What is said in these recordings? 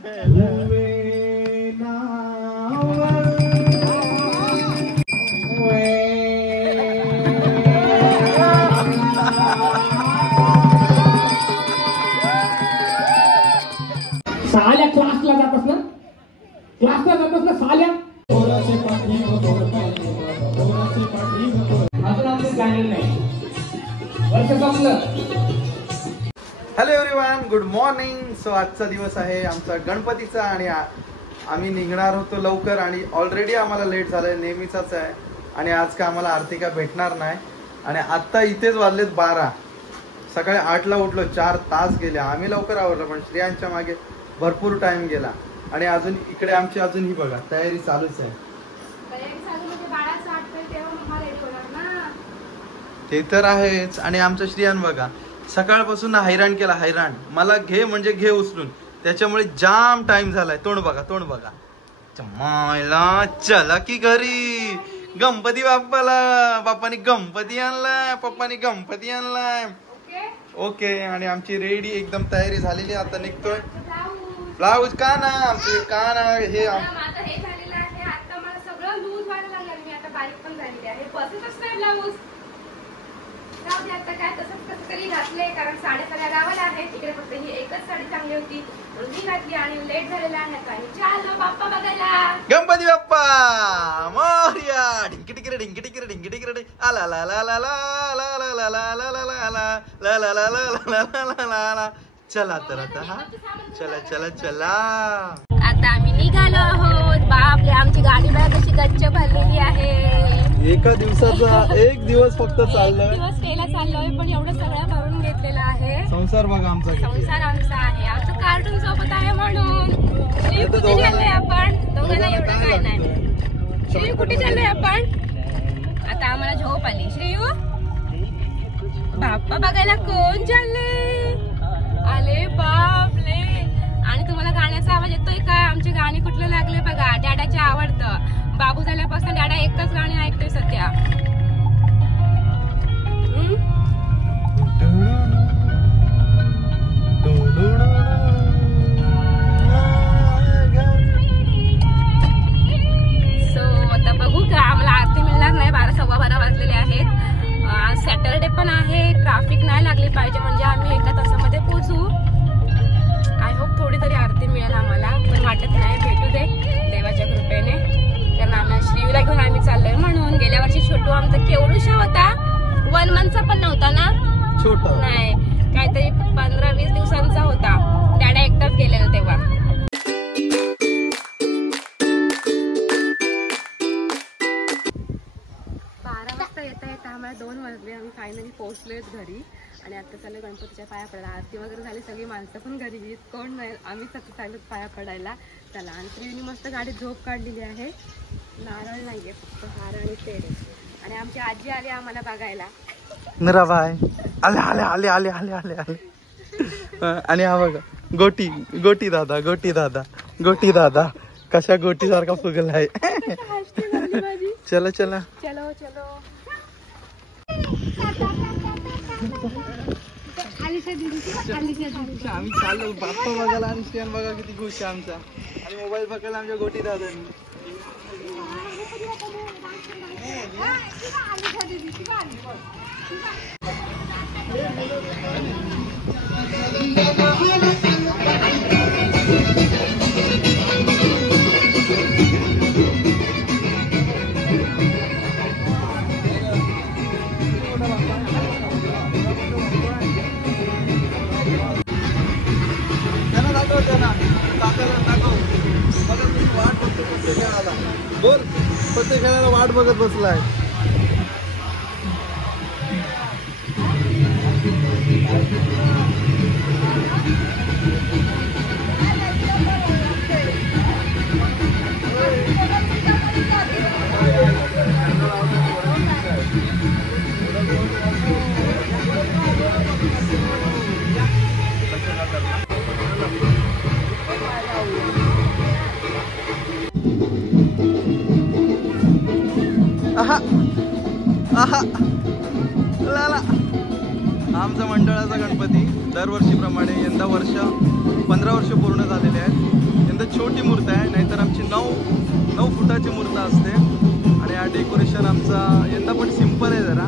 साल्या क्लासला जातस ना, क्लासला जातस ना साल्या. अजून आमचं प्लॅनिंग नाही, वर्ष संपलं. Hello everyone, good morning. So आजचा दिवस आहे आमचा गणपतीचा आणि आम्ही निघणार होतो लवकर आणि ऑलरेडी आम्हाला लेट झालंय, नेहमीचाच आहे. आणि आज का आम्हाला आरती काय भेटणार नाही. आणि आत्ता इथेच वाजलेत 12. सकाळी 8ला उठलो, 4 तास गेले. आम्ही लवकर आवरलो पण श्रेयांच्या मागे भरपूर टाइम गेला. आणि अजून इकडे आमची अजून ही बघा तयारी चालूच आहे. ते तर आहेच. आणि आमचं श्रेयान बघा सकाळपासून हैराण केला, हैराण. मला घे म्हणजे घे उचलून, त्याच्यामुळे जाम टाइम झालाय. तोंड बघा, तोंड बघा. मायला चला की घरी. गणपती बाप्पानी गणपती आणलाय, पप्पानी गणपती आणलाय. ओके. आणि आमची रेडी एकदम तयारी झालेली. आता निघतोय. ब्लाऊज का ना आमचे का ना हे झालेलं आहे. आता मला सगळं लूज व्हायला लागलं. मी आता बारीक पण झालेली आहे. बसतच नाही ब्लाऊज. जाऊ दे आता, काय तसंच कसं तरी घातले, कारण साड्या सगळ्या गावाला आहेत. तिकडे फक्त ही एकच साडी चांगली होती म्हणून मी घातली आणि लेट झालेला आहे. आता चलो बाप्पा बघायला. गणपती बाप्पा मोरया. ढिंकी टिकरे ढिंकी टिकरे ढिंकी टिकरे आला ला ला ला ला ला ला ला ला ला ला ला ला ला ला ला ला ला. चला तर आता हा, चला चला चला. आता आम्ही निघालो आहोत. बापरे, आमची गाडी बघा कशी गच्च भरलेली आहे. एका दिवसाचा एक दिवस फक्त चाललोय, दिवस स्टेला चाललोय पण एवढं सगळं भरून घेतलेलं आहे. संसार बघा आमचा, संसार आमचा आहे. आमचं कार्टून सोबत आहे म्हणून. श्री कुठे चाललोय आपण? दोघांना एवढं काय नाही. श्री कुठे चाललोय आपण? आता आम्हाला झोप आली. श्रीयू बाप्पा बघायला कोण चाललंय? आले बापले. आणि तुम्हाला गाण्याचा आवाज येतोय का? आमची गाणी कुठलं लागले बघा. डॅडाचे आवडतं. बाबू झाल्यापासून डॅडा एकच गाणी ऐकतोय सध्या. सो आता बघू का आम्हाला आरती मिळणार नाही. 12 सव्वा 12 वाजलेले आहेत. आज सॅटरडे पण आहे. ट्रॅफिक नाही लागली पाहिजे म्हणजे आम्ही एका तासामध्ये पोहोचू. आय होप थोडी तरी आरती मिळेल आम्हाला, पण वाटत नाही. भेटू दे देवाच्या कृपेने. कारण आम्हाला श्रीला घेऊन आम्ही चाललोय म्हणून. गेल्या वर्षी छोटू आमचा केवढूशा होता. 1 मंथचा पण नव्हता ना, छोटा नाही, काहीतरी 15-20 दिवसांचा होता. डॅडा एकटाच गेलेला तेव्हा. आम्हाला 2 वाजले. आम्ही फायनली पोहोचलोय घरी. आणि आता चालू गणपतीच्या पाया पडायला. आरती वगैरे झाली, सगळी माणसं पण घरी, कोण नाही. आम्ही सतत चालू पाया पडायला. चला. आणि त्रिवेणी मस्त गाडीत झोप काढलेली आहे. नारळ नाहीये, फक्त हार आणि पेढे. आणि आमची आजी आली आम्हाला बघायला. निराबाय आले आले आले आले आले आले आले. आणि हा बघा गोटी, गोटी दादा, गोटी दादा, गोटी दादा कशा गोटी सारखा फुगलाय. चला चला चलो चलो. आम्ही चाललो बाप्पा बघायला. आणि श्रेयान बघा किती खुश आहे आमचा. आणि मोबाईल बघायला आमच्या गोटी दादांनी. बोल, पत्ते खेळायला वाट बघत बसलाय. आमचा मंडळाचा गणपती दरवर्षीप्रमाणे यंदा 15 वर्ष पूर्ण झालेले आहेत. छोटी मूर्त आहे, नाहीतर आमची 9 फुटाची मूर्त असते. आणि हा डेकोरेशन आमचा यंदा पण सिम्पल आहे जरा,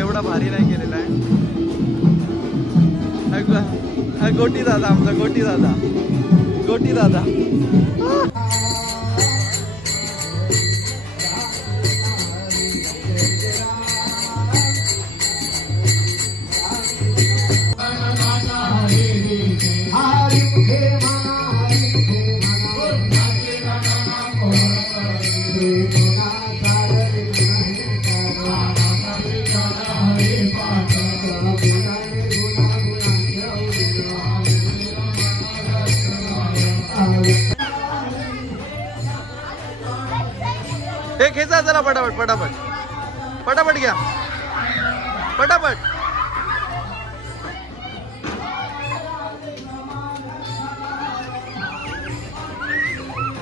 एवढा भारी नाही केलेला आहे. गोटी दादा आमचा, गोटी दादा. हे खेचा चला पटापट घ्या पटापट.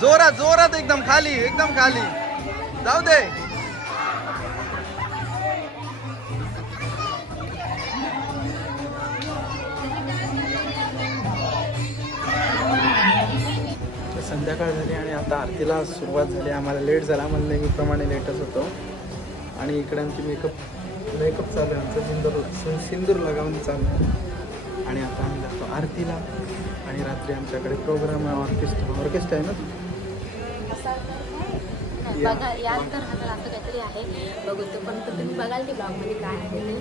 जोरात एकदम खाली जाऊ दे. संध्याकाळ झाली आणि आता आरतीला सुरुवात झाली. आम्हाला लेट झाला, आम्हाला नेहमीप्रमाणे लेटच होतो. आणि इकडे आमची मेकअप चालू आहे, आमचं सिंदूर लगावून चालू आहे. आणि आता आम्ही जातो आरतीला. आणि रात्री आमच्याकडे प्रोग्राम आहे, ऑर्केस्ट्रा आहे ना. याद तर असं काहीतरी आहे, बघू तो पण तुम्ही बघाल की ब्लॉगमध्ये काय आहे ते.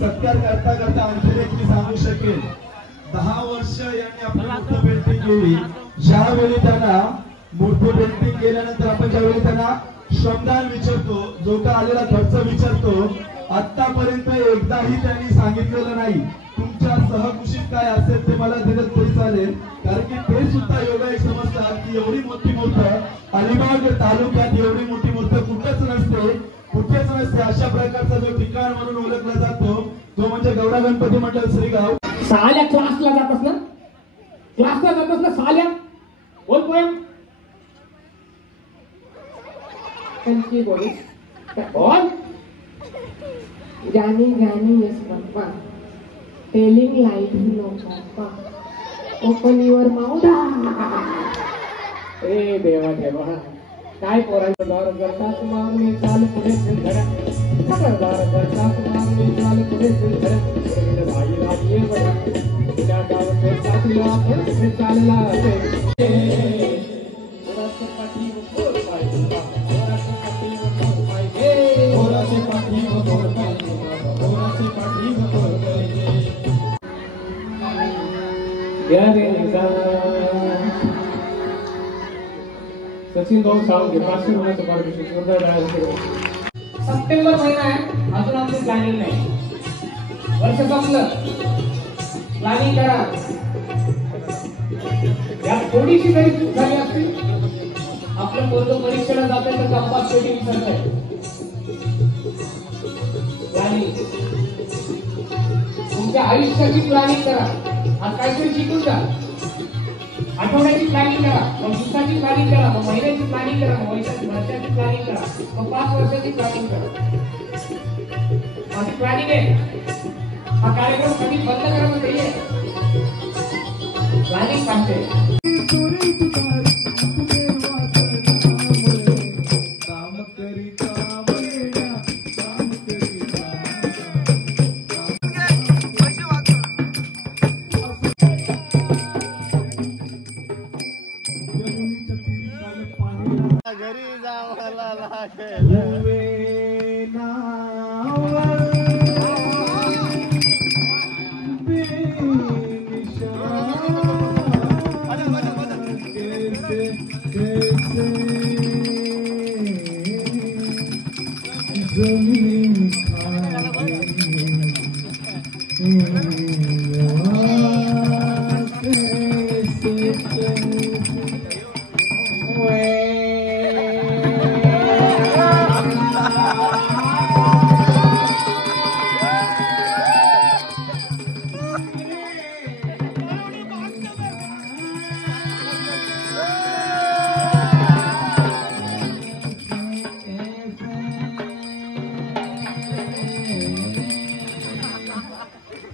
सत्कार करता करता आणखी एक मी सांगू शकेल. 10 वर्ष यांनी आपली मूर्ती पेंटिंग केली. ज्यावेळी त्यांना मूर्ती पेंटिंग केल्यानंतर आपण ज्यावेळी त्यांना श्रमदान विचारतो, जो का आलेला खर्च विचारतो, आतापर्यंत एकदाही त्यांनी सांगितलेलं नाही. तुमच्या सहकुशीत काय असेल ते मला दिलं तरी चालेल, कारण की ते सुद्धा योगायोग समजतात की एवढी मोठी मूर्त अलिबाग तालुक्यात एवढी मोठी मूर्त कुठेच नसते. अशा प्रकारचा जो ठिकाण म्हणून ओळखला जातो तो म्हणजे गौडा गणपती मंडळ श्रीगाव. साल्या क्लासला जातस ना साल्या. बोल पोएम. बोल. गाणी yes papa, telling light no पप्पा, ओपन युअर माउथ. ए देवा काय पोरांचं दार करतात मागणी चाल पुढे धरा. दार करतात मागणी चाल पुढे धरा. भाई ये बघा तुझ्या गावात साथीला हे चालला आहे. पोराचे पाठीवर पोर पाहिजे, पोराचे पाठीवर पोर पाहिजे, पोराचे पाठीवर पोर पाहिजे, पोराचे पाठीवर पोर पाहिजे. या रे सचिन भाऊ सावंत 500 रुपयाचं पारितोषिक. सप्टेंबर महिना आहे, अजून आमचं प्लॅनिंग नाही. वर्ष संपलं, प्लॅनिंग करा. यात थोडीशी जरी चूक झाली असती, आपलं पोरगं परीक्षेला जाते तर कंपास पेटी विसरतंय. प्लॅनिंग, तुमच्या आयुष्याची प्लॅनिंग करा. आज काहीतरी शिकून जा. आठवड्याची प्लॅनिंग करा, मग दिवसाची प्लॅनिंग करा, मग महिन्याची प्लॅनिंग करा, मग वर्षाची प्लॅनिंग करा, मग 5 वर्षाची प्लॅनिंग करा. माझी प्लॅनिंग आहे. हा कार्यक्रम कधी बंद करायला नाहीये. प्लॅनिंग पाहिजे. घरी जावाला लागेल.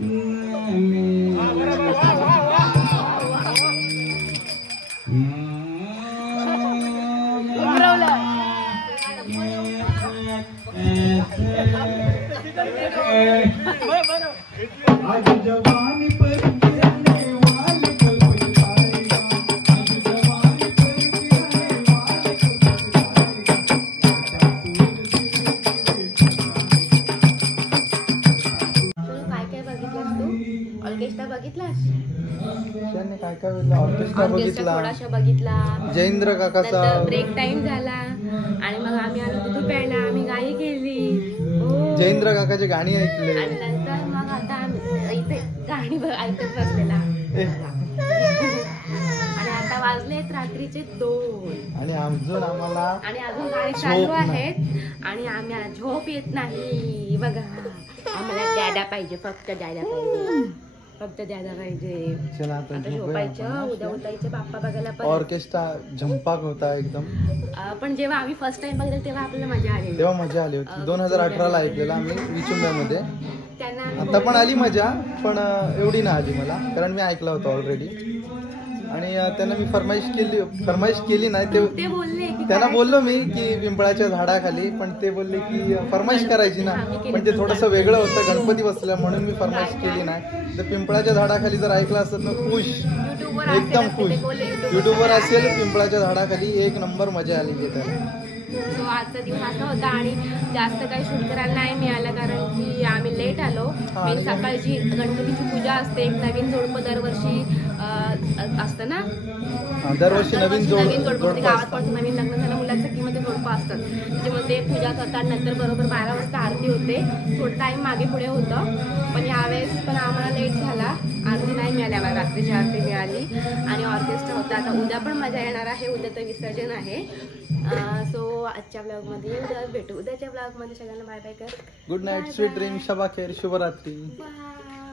आज जवानी पर गिरने वाले कल पछताएगा, आज जवानी पर गिरने वाले कल पछताएगा। काय काय बघितलंस तू? ऑर्केस्ट्रा बघितलास? त्याने काय काय बघितलं? ऑर्केस्ट्रा बघितला, थोडासा बघितला, जयेंद्र काकाचा नंतर ब्रेक टाइम झाला आणि मग आम्ही आलो दूध प्यायला, आम्ही गाई केली. हो. जयेंद्र काकाची गाणी ऐकले. आणि नंतर मग आता आम्ही इथे गाणी ऐकत बसलेला आणि आता वाजलेत रात्रीचे 2 आणि अजून आम्हाला आणि अजून गाणी चालू झोप नाही. आहेत आणि आम्ही झोप येत नाही. बघा आम्हाला द्यायला पाहिजे, फक्त द्यायला पाहिजे, फक्त द्यायला पाहिजे. चला आता आता झोपूया झोपायचं, आपण. उद्या उठायचं बाप्पा बघायला पण. ऑर्केस्ट्रा झंपाक होता एकदम. पण जेव्हा आम्ही फर्स्ट टाइम बघितलं तेव्हा आपल्याला मजा आली. तेव्हा मजा आली होती. 2018ला ऐकलेला आम्ही विचुंब्यामध्ये. त्यांना आता पण आली मजा, पण एवढी नाही आली मला, कारण मी ऐकलं होतं ऑलरेडी. आणि त्यांना मी फरमाईश केली नाही. ते बोलले की त्यांना काय- बोललो मी की पिंपळाच्या झाडाखाली, पण ते बोलले की फरमाईश करायची ना, आम्ही केली. पण ते थोडंसं वेगळं होतं, गणपती बसल्या म्हणून मी फरमाईश केली नाही. तर पिंपळाच्या झाडाखाली जर ऐकलं असतं तर खुश, युट्यूबवर एकदम असेल खुश. ते बोलले, युट्यूबवर असेल पिंपळाच्या झाडाखाली, 1 नंबर मजा आली तिथे. सो आजचा दिवस असा होता आणि जास्त काही शूट करायला नाही मिळालं कारण की आम्ही लेट आलो. आणि सकाळची गणपतीची पूजा असते, एक नवीन जोडपं दरवर्षी असतं ना. दरवर्षी नवीन जोडपं गावात पण नवीन लग्न झालं मुलाचं की मध्ये जोडपं असतात. त्याच्यामध्ये ते पूजा करतात. नंतर बरोबर 12 वाजता आरती होते. थोडं टाइम मागे पुढे होतं, पण यावेळेस पण आम्हाला लेट झाला. आरती नाही मिळाली आम्हाला, रात्रीची आरती मिळाली आणि ऑर्केस्ट्रा होता. आता उद्या पण मजा येणार आहे. उद्या तर विसर्जन आहे. सो आजच्या ब्लॉगमध्ये भेटू. उद्याच्या ब्लॉगमध्ये सगळ्यांना बाय बाय कर. गुड नाईट, स्वीट ड्रीम, शबा खेर, शुभरात्री. बाय.